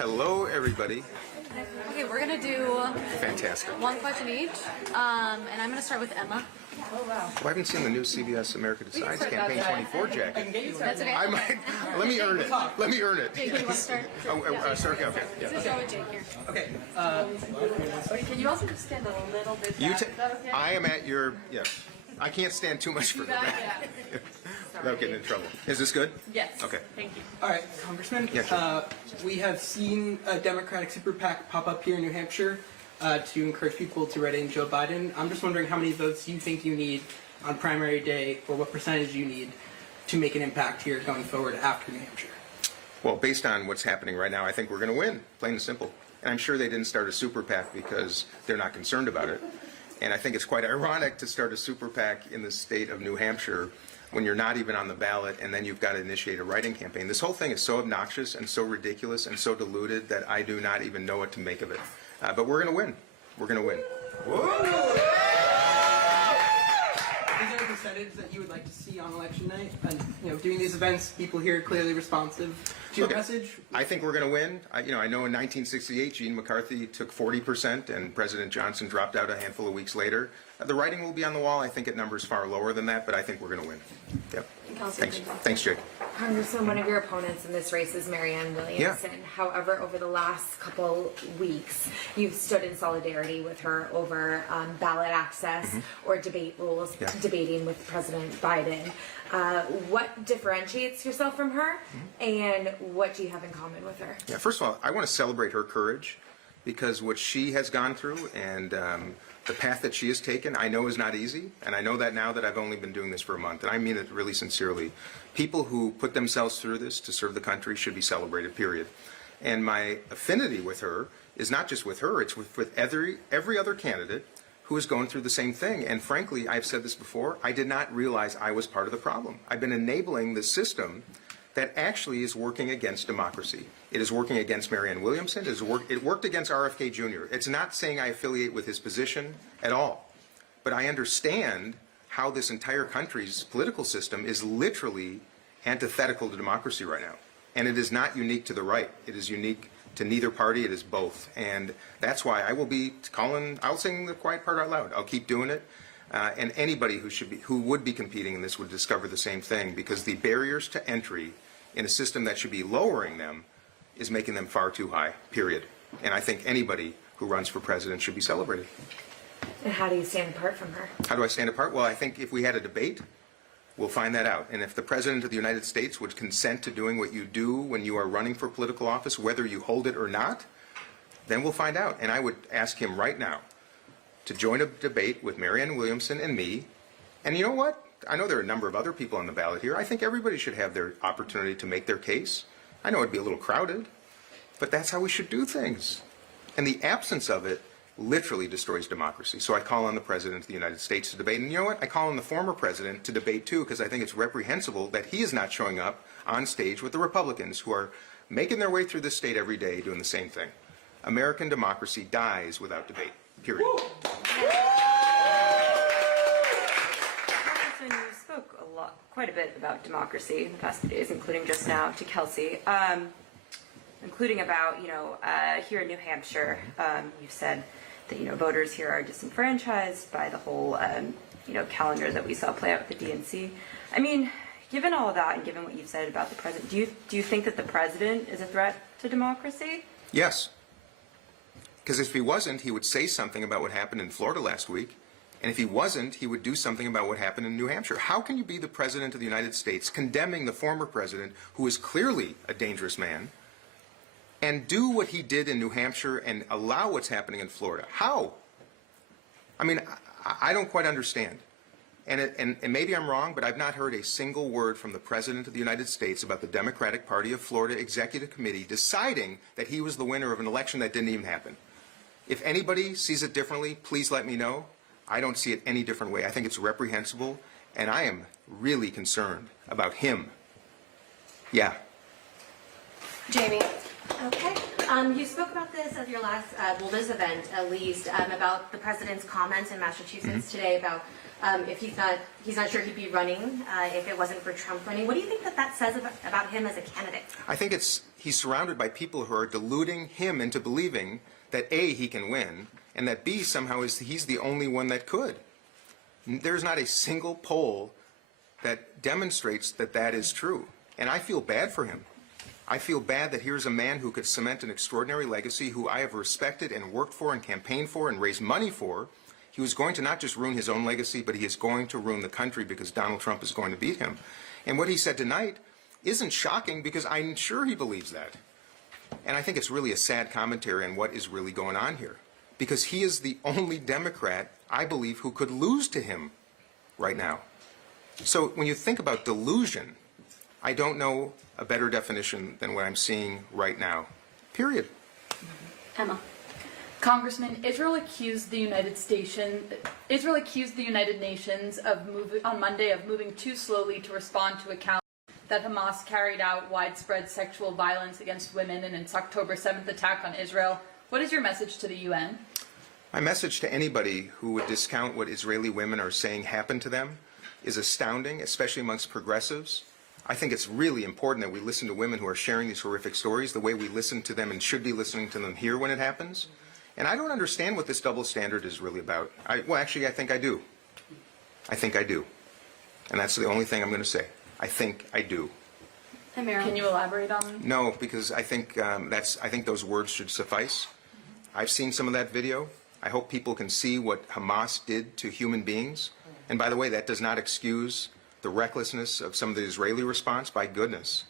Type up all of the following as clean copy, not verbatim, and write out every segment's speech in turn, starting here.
Hello, everybody. Okay, we're gonna do Fantastic. one question each, and I'm gonna start with Emma. Well, I haven't seen the new CBS America Decides Campaign 24 jacket. That's okay. I might. Let me earn it. Let me earn it. Jake, you want to start? Sorry. Okay. Yeah. Let's go with Jake here. Okay. Can you also just stand a little bit back? Is that okay? I am at your. Yeah. I can't stand too much further back. Yeah. Without getting in trouble. Is this good? Yes. Okay. Thank you. All right, Congressman. Yeah, sure. We have seen a Democratic super PAC pop up here in New Hampshire to encourage people to write in Joe Biden. I'm just wondering how many votes you think you need on primary day, or what percentage you need to make an impact here going forward after New Hampshire. Well, based on what's happening right now, I think we're going to win, plain and simple. And I'm sure they didn't start a super PAC because they're not concerned about it. And I think it's quite ironic to start a super PAC in the state of New Hampshire when you're not even on the ballot, and then you've got to initiate a write-in campaign. This whole thing is so obnoxious and so ridiculous and so diluted that I do not even know what to make of it. But we're going to win. We're going to win. Whoa! Is there a percentage that you would like to see on election night? And doing these events, people here clearly responsive to your message. I think we're going to win. I know in 1968, Gene McCarthy took 40%, and President Johnson dropped out a handful of weeks later. The writing will be on the wall. I think it numbers far lower than that, but I think we're going to win. Yep. Thanks, Jake. Congressman, one of your opponents in this race is Marianne Williamson. Yeah. However, over the last couple weeks, you've stood in solidarity with her over ballot access or debate rules, debating with President Biden. What differentiates yourself from her, and what do you have in common with her? Yeah, first of all, I want to celebrate her courage, because what she has gone through and the path that she has taken, I know is not easy, and I know that now that I've only been doing this for a month, and I mean it really sincerely. People who put themselves through this to serve the country should be celebrated, period. And my affinity with her is not just with her, it's with every other candidate who is going through the same thing. And frankly, I've said this before, I did not realize I was part of the problem. I've been enabling the system that actually is working against democracy. It is working against Marianne Williamson. It worked against RFK Jr. It's not saying I affiliate with his position at all. But I understand how this entire country's political system is literally antithetical to democracy right now. And it is not unique to the right. It is unique to neither party. It is both. And that's why I will be I'll sing the quiet part out loud. I'll keep doing it. And anybody who would be competing in this would discover the same thing, because the barriers to entry in a system that should be lowering them is making them far too high, period. And I think anybody who runs for president should be celebrated. And how do you stand apart from her? How do I stand apart? Well, I think if we had a debate, we'll find that out. And if the President of the United States would consent to doing what you do when you are running for political office, whether you hold it or not, then we'll find out. And I would ask him right now to join a debate with Marianne Williamson and me. And you know what? I know there are a number of other people on the ballot here. I think everybody should have their opportunity to make their case. I know it'd be a little crowded, but that's how we should do things. And the absence of it literally destroys democracy. So I call on the President of the United States to debate. And you know what? I call on the former president to debate too, because I think it's reprehensible that he is not showing up on stage with the Republicans who are making their way through this state every day doing the same thing. American democracy dies without debate, period. Congressman, you spoke quite a bit about democracy in the past few days, including just now to Kelsey, including about, here in New Hampshire, you've said that, voters here are disenfranchised by the whole, calendar that we saw play out with the DNC. I mean, given all of that and given what you've said about the president, do you think that the president is a threat to democracy? Yes. Because if he wasn't, he would say something about what happened in Florida last week. And if he wasn't, he would do something about what happened in New Hampshire. How can you be the President of the United States condemning the former president, who is clearly a dangerous man, and do what he did in New Hampshire and allow what's happening in Florida? How? I mean, I don't quite understand. And maybe I'm wrong, but I've not heard a single word from the President of the United States about the Democratic Party of Florida Executive Committee deciding that he was the winner of an election that didn't even happen. If anybody sees it differently, please let me know. I don't see it any different way. I think it's reprehensible, and I am really concerned about him. Yeah. Jamie. Okay. You spoke about this at your last, this event at least, about the president's comments in Massachusetts today about if he's not sure he'd be running if it wasn't for Trump running. What do you think that says about him as a candidate? I think he's surrounded by people who are deluding him into believing that A, he can win, and that B, somehow he's the only one that could. There's not a single poll that demonstrates that that is true. And I feel bad for him. I feel bad that here's a man who could cement an extraordinary legacy, who I have respected and worked for and campaigned for and raised money for. He was going to not just ruin his own legacy, but he is going to ruin the country because Donald Trump is going to beat him. And what he said tonight isn't shocking because I'm sure he believes that. And I think it's really a sad commentary on what is really going on here. Because he is the only Democrat, I believe, who could lose to him right now. So when you think about delusion, I don't know a better definition than what I'm seeing right now. Period. Emma. Congressman, Israel accused the United Nations on Monday of moving too slowly to respond to accounts that Hamas carried out widespread sexual violence against women in its October 7th attack on Israel. What is your message to the UN? My message to anybody who would discount what Israeli women are saying happened to them is astounding, especially amongst progressives. I think it's really important that we listen to women who are sharing these horrific stories the way we listen to them and should be listening to them here when it happens. And I don't understand what this double standard is really about. Well, actually, I think I do. I think I do. And that's the only thing I'm going to say. I think I do. Can you elaborate on? No, because I think I think those words should suffice. I've seen some of that video. I hope people can see what Hamas did to human beings. And by the way, that does not excuse the recklessness of some of the Israeli response, by goodness.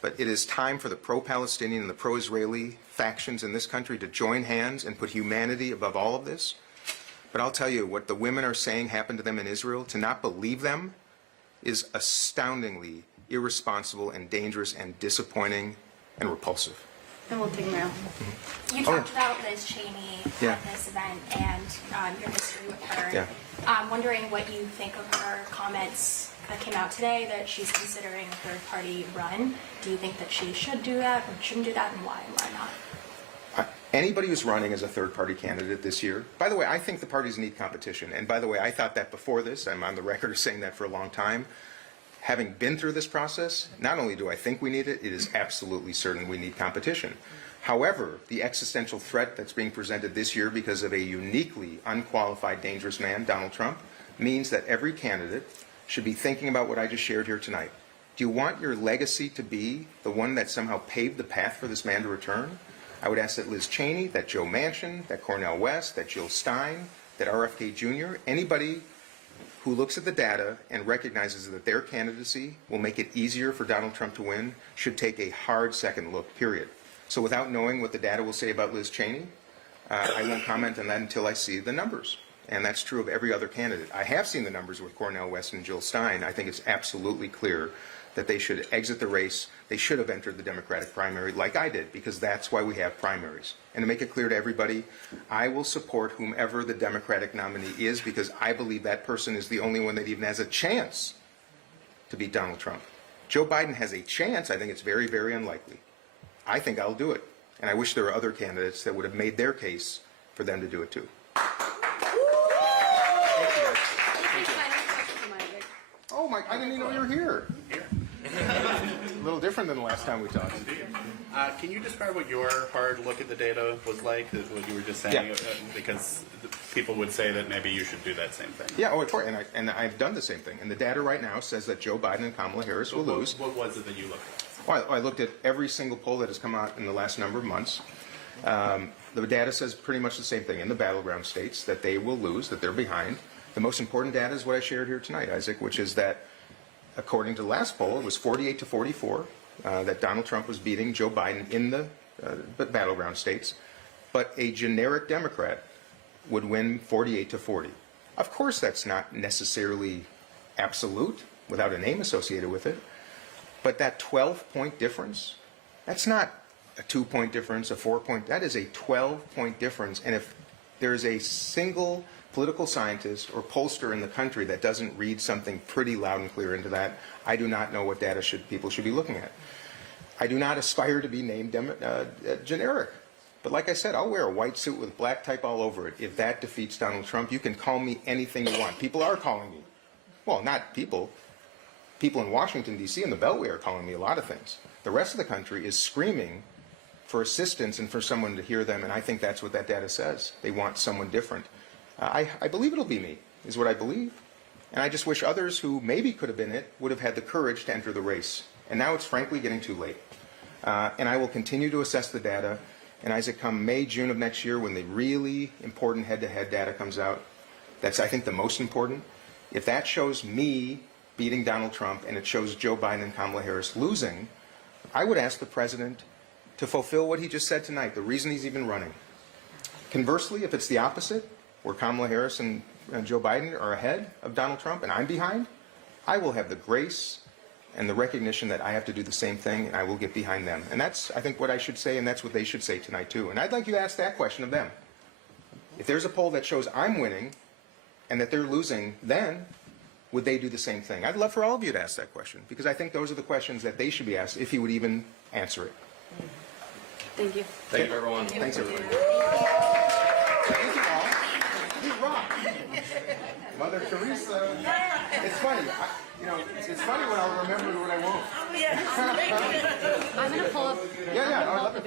But it is time for the pro-Palestinian and the pro-Israeli factions in this country to join hands and put humanity above all of this. But I'll tell you, what the women are saying happened to them in Israel, to not believe them is astoundingly irresponsible and dangerous and disappointing and repulsive. And we'll take Meryl. You talked about Liz Cheney at this event and your history with her. Yeah. I'm wondering what you think of her comments that came out today that she's considering a third-party run. Do you think that she should do that or shouldn't do that, and why not? Anybody who's running as a third-party candidate this year, by the way, I think the parties need competition. And by the way, I thought that before this. I'm on the record of saying that for a long time. Having been through this process, not only do I think we need it, it is absolutely certain we need competition. However, the existential threat that's being presented this year because of a uniquely unqualified, dangerous man, Donald Trump, means that every candidate should be thinking about what I just shared here tonight. Do you want your legacy to be the one that somehow paved the path for this man to return? I would ask that Liz Cheney, that Joe Manchin, that Cornel West, that Jill Stein, that RFK Jr., anybody who looks at the data and recognizes that their candidacy will make it easier for Donald Trump to win should take a hard second look, period. So without knowing what the data will say about Liz Cheney, I won't comment on that until I see the numbers. And that's true of every other candidate. I have seen the numbers with Cornel West and Jill Stein. I think it's absolutely clear that they should exit the race. They should have entered the Democratic primary like I did, because that's why we have primaries. And to make it clear to everybody, I will support whomever the Democratic nominee is, because I believe that person is the only one that even has a chance to beat Donald Trump. Joe Biden has a chance. I think it's very, very unlikely. I think I'll do it. And I wish there were other candidates that would have made their case for them to do it too. Oh my, I didn't even know you were here. A little different than the last time we talked. Can you describe what your hard look at the data was like, is what you were just saying? Yeah. Because people would say that maybe you should do that same thing. Yeah, of course, and I've done the same thing. And the data right now says that Joe Biden and Kamala Harris will lose. What was it that you looked at? Well, I looked at every single poll that has come out in the last number of months. The data says pretty much the same thing in the battleground states, that they will lose, that they're behind. The most important data is what I shared here tonight, Isaac, which is that according to the last poll, it was 48 to 44 that Donald Trump was beating Joe Biden in the battleground states, but a generic Democrat would win 48 to 40. Of course, that's not necessarily absolute, without a name associated with it, but that 12-point difference, that's not a 2-point difference, a 4-point, that is a 12-point difference. And if there's a single political scientist or pollster in the country that doesn't read something pretty loud and clear into that, I do not know what data people should be looking at. I do not aspire to be named generic. But like I said, I'll wear a white suit with black type all over it if that defeats Donald Trump. You can call me anything you want. People are calling me. Well, not people. People in Washington, D.C. and the Beltway are calling me a lot of things. The rest of the country is screaming for assistance and for someone to hear them, and I think that's what that data says. They want someone different. I believe it'll be me, is what I believe. And I just wish others who maybe could have been it would have had the courage to enter the race. And now it's frankly getting too late. And I will continue to assess the data. And as it comes May, June of next year, when the really important head-to-head data comes out, that's, I think, the most important. If that shows me beating Donald Trump and it shows Joe Biden and Kamala Harris losing, I would ask the president to fulfill what he just said tonight, the reason he's even running. Conversely, if it's the opposite, where Kamala Harris and Joe Biden are ahead of Donald Trump and I'm behind, I will have the grace and the recognition that I have to do the same thing, and I will get behind them. And that's, I think, what I should say, and that's what they should say tonight, too. And I'd like you to ask that question of them. If there's a poll that shows I'm winning and that they're losing, then would they do the same thing? I'd love for all of you to ask that question, because I think those are the questions that they should be asked if he would even answer it. Thank you. Thank you, everyone. Thanks, everybody. Thank you all. You rock. Mother Teresa. It's funny. It's funny when I'll remember what I won't. I'm going to pull up Yeah, I'd love to.